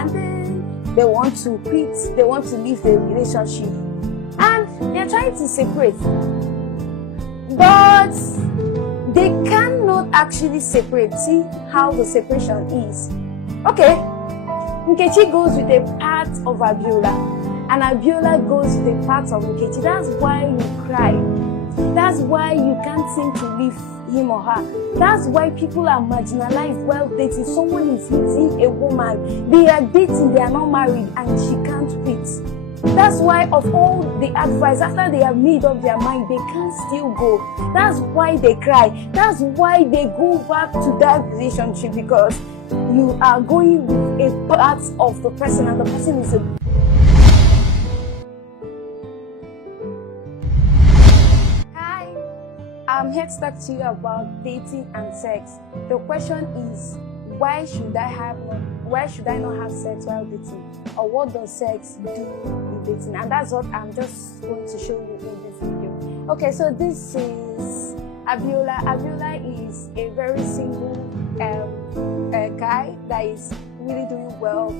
and then they want to quit, they want to leave the relationship, and they're trying to separate, but they cannot actually separate. See how the separation is. Okay, Nkechi goes with a part of Abiola, and Abiola goes with a part of Nkechi. That's why you cry. That's why you can't seem to leave him or her. That's why people are marginalized while dating. Someone is hitting a woman. They are dating, they are not married, and she can't quit. That's why of all the advice, after they have made up their mind, they can't still go. That's why they cry. That's why they go back to that relationship, because you are going with a part of the person, and the person is a I'm here to talk to you about dating and sex. The question is, why should I not have sex while dating? Or what does sex do in dating? And that's what I'm just going to show you in this video. Okay, so this is Abiola. Abiola is a very single guy that is really doing well.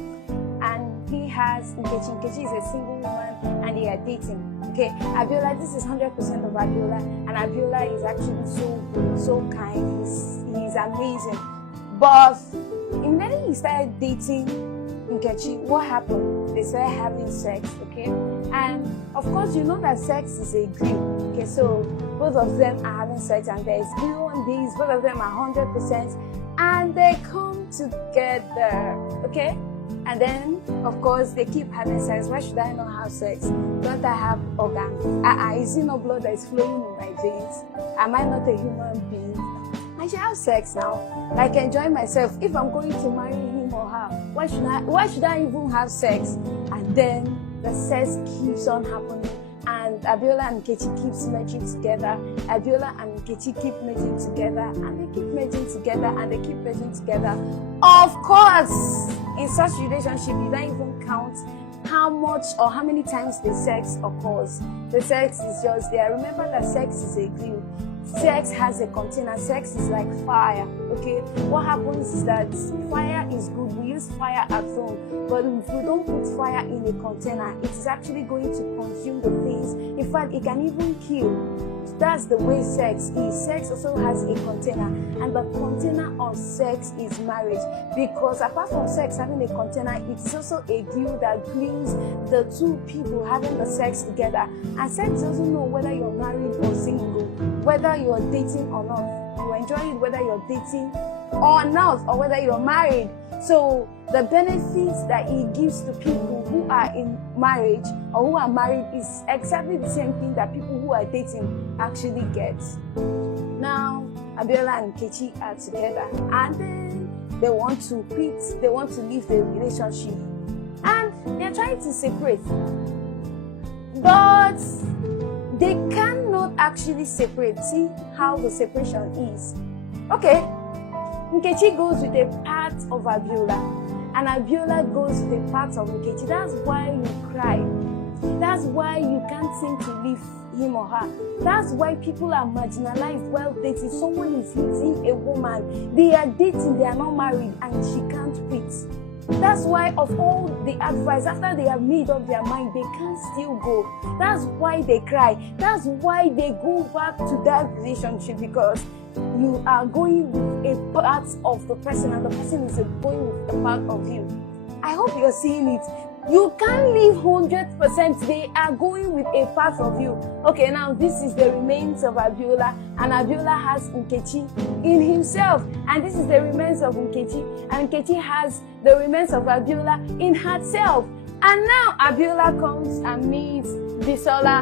And he has Nkechi. Nkechi is a single woman and they are dating. Okay, Abiola, this is 100% of Abiola, and Abiola is actually so good, so kind, he's amazing. But immediately he started dating Nkechi, what happened? They started having sex, okay? And of course, you know that sex is a glue, okay? So both of them are having sex, and there is glue on these, both of them are 100%, and they come together, okay? And then, of course, they keep having sex. Why should I not have sex? Don't I have organs? Is it no blood that is flowing in my veins? Am I not a human being? I should have sex now. Like, enjoy myself. If I'm going to marry him or her, why should I even have sex? And then the sex keeps on happening. And Abiola and Nkechi keeps merging together. Abiola and Nkechi keep merging together, and they keep merging together, and they keep merging together. Of course, in such relationship, you don't even count how much or how many times the sex occurs. The sex is just there. Remember that sex is a glue. Sex has a container. Sex is like fire, okay? What happens is that fire is good. We use fire at home, but if we don't put fire in a container, it is actually going to consume the things. In fact, it can even kill. That's the way sex is. Sex also has a container, and the container of sex is marriage. Because apart from sex having a container, it's also a glue that glues the two people having the sex together. And sex doesn't know whether you're married or single, whether you're dating or not. You enjoy it whether you're dating or not, or whether you're married. So the benefits that it gives to people who are in marriage or who are married is exactly the same thing that people who are dating actually get. Now, Abiola and Nkechi are together, and then they want to quit, they want to leave the relationship, and they're trying to separate. But they cannot actually separate. See how the separation is. Okay, Nkechi goes with a part of Abiola, and Abiola goes with a part of Nkechi. That's why you cry. That's why you can't seem to leave him or her. That's why people are marginalized while dating. Someone is hitting a woman. They are dating, they are not married, and she can't quit. That's why of all the advice, after they have made up their mind, they can't still go. That's why they cry. That's why they go back to that relationship, because you are going with a part of the person, and the person is going with a part of you. I hope you're seeing it. You can't live 100%. They are going with a part of you. Okay, now this is the remains of Abiola, and Abiola has Nkechi in himself, and this is the remains of Nkechi, and Nkechi has the remains of Abiola in herself. And now Abiola comes and meets Bisola,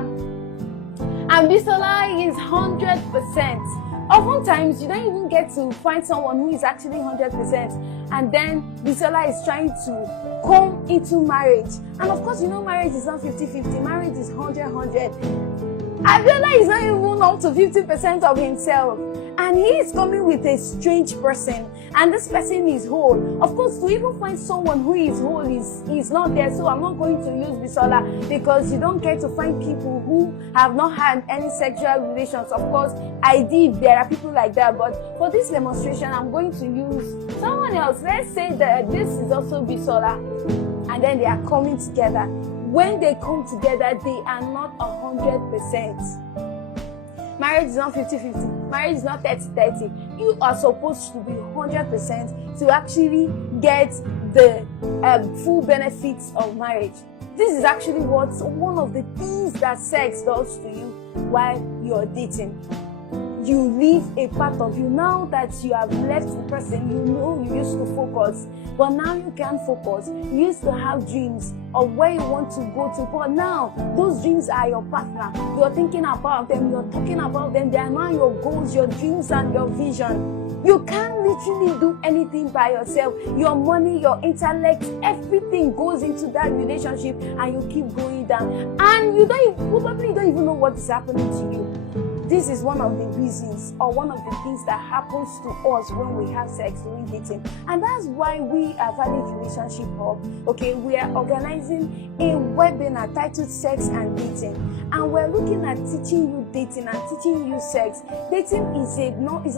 and Bisola is 100%. Oftentimes, you don't even get to find someone who is actually 100%, and then Bisola is trying to come into marriage. And of course, you know marriage is not 50-50. Marriage is 100-100. Abiola is not even up to 50% of himself, and he is coming with a strange person. and this person is whole. Of course, to even find someone who is whole is not there. So I'm not going to use Bisola, because you don't get to find people who have not had any sexual relations. Of course, I did. There are people like that, but for this demonstration, I'm going to use someone else. Let's say that this is also Bisola, and then they are coming together. When they come together, they are not 100%. Marriage is not 50-50. Marriage is not 30-30. You are supposed to be 100% to actually get the full benefits of marriage. This is actually one of the things that sex does to you while you're dating. You leave a part of you. Now that you have left the person, you know you used to focus, but now you can't focus. You used to have dreams of where you want to go to, but now those dreams are your partner. You're thinking about them, you're talking about them. They are now your goals, your dreams, and your vision. You can't literally do anything by yourself. Your money, your intellect, everything goes into that relationship, and you keep going down. And you probably don't even know what is happening to you. This is one of the reasons, or one of the things that happens to us when we have sex during dating. And that's why we are Valid Relationship Hub. Okay, we are organizing a webinar titled Sex and Dating. And we're looking at teaching you dating and teaching you sex. Dating is not a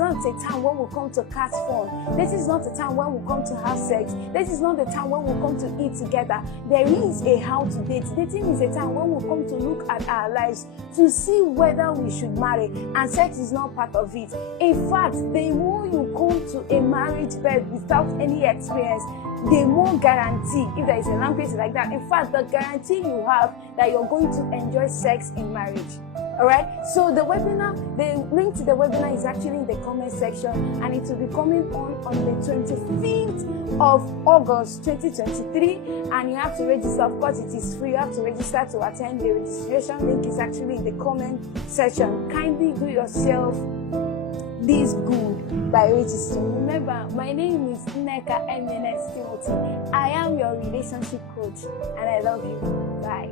time when we come to catch fun. This is not a time when we come to have sex. This is not the time when we come to eat together. There is a how to date. Dating is a time when we come to look at our lives to see whether we should marry. And sex is not part of it. In fact, the more you come to a marriage bed without any experience, the more guarantee, if there is a language like that, in fact, the guarantee you have that you're going to enjoy sex in marriage. Alright, so the link to the webinar is actually in the comment section, and it will be coming on the 25th of August 2023, and you have to register. Of course, it is free. You have to register to attend. The registration link is actually in the comment section. Kindly do yourself this good by registering. Remember, my name is Nneka MNS Timothy. I am your relationship coach, and I love you. Bye.